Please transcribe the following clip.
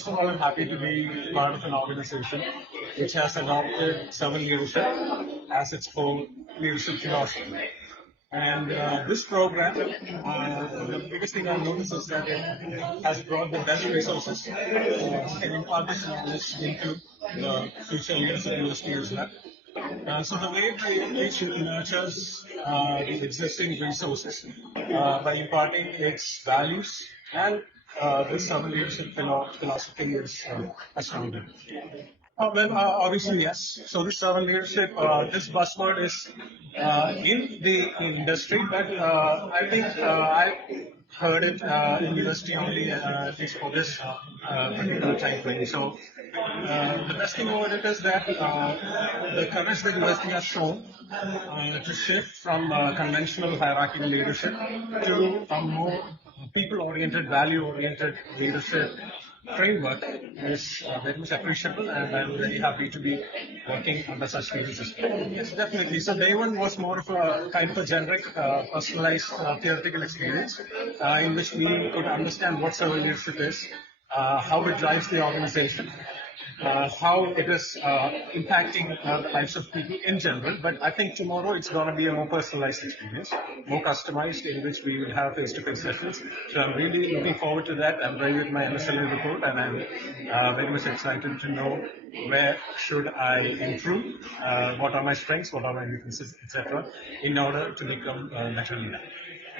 first of all, I'm happy to be part of an organization which has adopted servant leadership as its core leadership philosophy. And this program, the biggest thing I've noticed is that it has brought the best resources and imparted knowledge into the future leaders of university as well. So the way the organization nurtures the existing resources by imparting its values and this servant leadership philosophy is astounding. Obviously, yes. So this servant leadership, this buzzword is in the industry, but I think I heard it in university only, at least for this particular time frame. So the best thing about it is that the courage that university has shown to shift from conventional hierarchical leadership to a more people-oriented, value-oriented leadership framework is very much appreciable, and I'm very happy to be working under such leaders as well. Yes, definitely. So day one was more of a kind of a generic, personalized theoretical experience in which we could understand what servant leadership is, how it drives the organization, how it is impacting the lives of people in general. But I think tomorrow it's going to be a more personalized experience, more customized, in which we will have face-to-face sessions. So I'm really looking forward to that. I'm ready with my S.L.A. report, and I'm very much excited to know where should I improve, what are my strengths, what are my weaknesses, etc., in order to become a better leader.